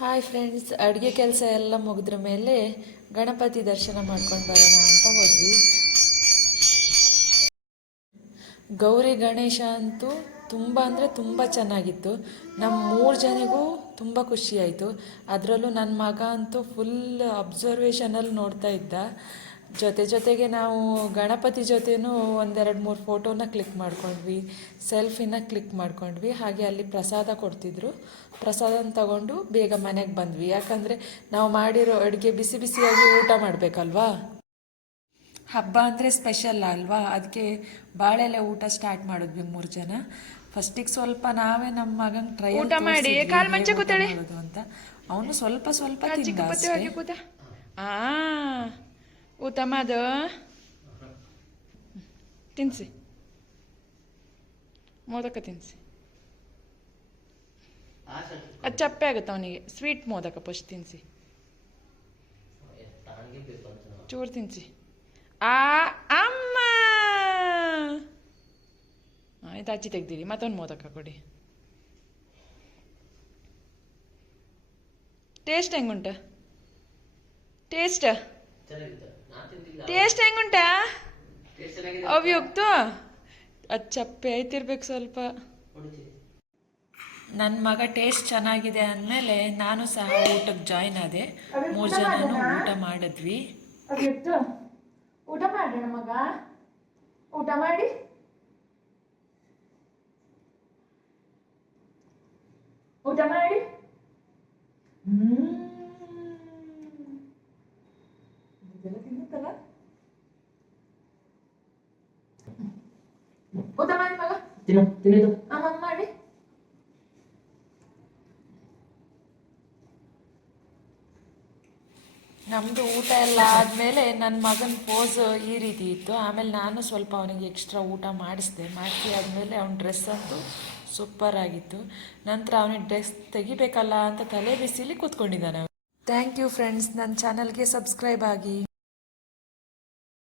Hi friends, ಅಡುಗೆ ಕೆಲಸ ಎಲ್ಲ ಮುಗಿದ್ರ ಮೇಲೆ ಗಣಪತಿ ದರ್ಶನ ಮಾಡ್ಕೊಂಡು ಬರೋಣ ಅಂತ ಹೋದ್ವಿ. ಗೌರಿ ಗಣೇಶ ಅಂತೂ ತುಂಬ ಅಂದರೆ ತುಂಬ ಚೆನ್ನಾಗಿತ್ತು. ನಮ್ಮ 3 ಜನಿಗೂ ತುಂಬ ಖುಷಿಯಾಯಿತು. ಅದರಲ್ಲೂ ನನ್ನ ಮಗ ಅಂತೂ ಫುಲ್ ಅಬ್ಸರ್ವೇಷನಲ್ಲಿ ನೋಡ್ತಾ ಇದ್ದ. ಜೊತೆಗೆ ನಾವು ಗಣಪತಿ ಜೊತೆನೂ 1-2-3 ಫೋಟೋನ ಕ್ಲಿಕ್ ಮಾಡ್ಕೊಂಡ್ವಿ, ಸೆಲ್ಫಿನ ಕ್ಲಿಕ್ ಮಾಡ್ಕೊಂಡ್ವಿ. ಹಾಗೆ ಅಲ್ಲಿ ಪ್ರಸಾದ ಕೊಡ್ತಿದ್ರು. ಪ್ರಸಾದನ ತಗೊಂಡು ಬೇಗ ಮನೆಗೆ ಬಂದ್ವಿ. ಯಾಕಂದರೆ ನಾವು ಮಾಡಿರೋ ಅಡುಗೆ ಬಿಸಿ ಬಿಸಿಯಾಗಿ ಊಟ ಮಾಡಬೇಕಲ್ವಾ. ಹಬ್ಬ ಅಂದರೆ ಸ್ಪೆಷಲ್ ಅಲ್ವಾ, ಅದಕ್ಕೆ ಬಾಳೆಲೆ ಊಟ ಸ್ಟಾರ್ಟ್ ಮಾಡಿದ್ವಿ 3 ಜನ. ಫಸ್ಟಿಗೆ ಸ್ವಲ್ಪ ನಾವೇ ನಮ್ಮ ಮಗಂಗೆ ಟ್ರಯಲ್ ಊಟ ಮಾಡಿ ಮಾಡೋದು ಅಂತ. ಅವನು ಸ್ವಲ್ಪ ತಿಂದ ಅಷ್ಟೇ. ಊಟ ಮಾಡು, ತಿನ್ಸಿ, ಮೋದಕ ತಿನ್ಸಿ. ಅದು ಚಪ್ಪೆ ಆಗುತ್ತೆ ಅವನಿಗೆ. ಸ್ವೀಟ್ ಮೋದಕ ಫಸ್ಟ್ ತಿನ್ಸಿ, ಚೂರು ತಿನ್ಸಿ. ಅಮ್ಮ ಆಯ್ತು, ಅಚ್ಚಿ ತೆಗ್ದಿರಿ. ಮತ್ತೊಂದು ಮೋದಕ ಕೊಡಿ. ಟೇಸ್ಟ್ ಹೆಂಗುಂಟ? ಟೇಸ್ಟ್ ಹೆಂಗುಂಟ? ಅವ್ಯುಕ್ತು ಅದು ಚಪ್ಪೆ ಐತಿರ್ಬೇಕು ಸ್ವಲ್ಪ. ನನ್ನ ಮಗ ಟೇಸ್ಟ್ ಚೆನ್ನಾಗಿದೆ ಅಂದಮೇಲೆ ನಾನು ಸಹ ಊಟಕ್ಕೆ ಜಾಯ್ನ್ ಆದೆ. 3 ಜನನೂ ಊಟ ಮಾಡಿದ್ವಿ. ಊಟ ಮಾಡೋಣ ಮಗ, ಊಟ ಮಾಡಿ. ಊಟ ಮಾಡಿ. ತಿನ್ನುತ್ತಲ್ಲ. ಊಟ ಮಾಡಿ ಮಗ, ತಿನ್ನೋದು ಅಮ್ಮ ಮಾಡಿ. ನಮ್ಮದು ಊಟ ಎಲ್ಲ ಆದಮೇಲೆ ನನ್ನ ಮಗನ ಪೋಸ್ ಈ ರೀತಿ ಇತ್ತು. ಆಮೇಲೆ ನಾನು ಸ್ವಲ್ಪ ಅವನಿಗೆ ಎಕ್ಸ್ಟ್ರಾ ಊಟ ಮಾಡಿಸಿದೆ. ಆದಮೇಲೆ ಅವನ ಡ್ರೆಸ್ ಅಂತೂ ಸೂಪರ್ ಆಗಿತ್ತು. ನಂತರ ಅವನಿಗೆ ಡ್ರೆಸ್ ತೆಗಿಬೇಕಲ್ಲ ಅಂತ ತಲೆ ಬಿಸಿಲಿ ಕೂತ್ಕೊಂಡಿದ್ದಾನೆ. ಥ್ಯಾಂಕ್ ಯು ಫ್ರೆಂಡ್ಸ್, ನನ್ನ ಚಾನಲ್ಗೆ ಸಬ್ಸ್ಕ್ರೈಬ್ ಆಗಿ.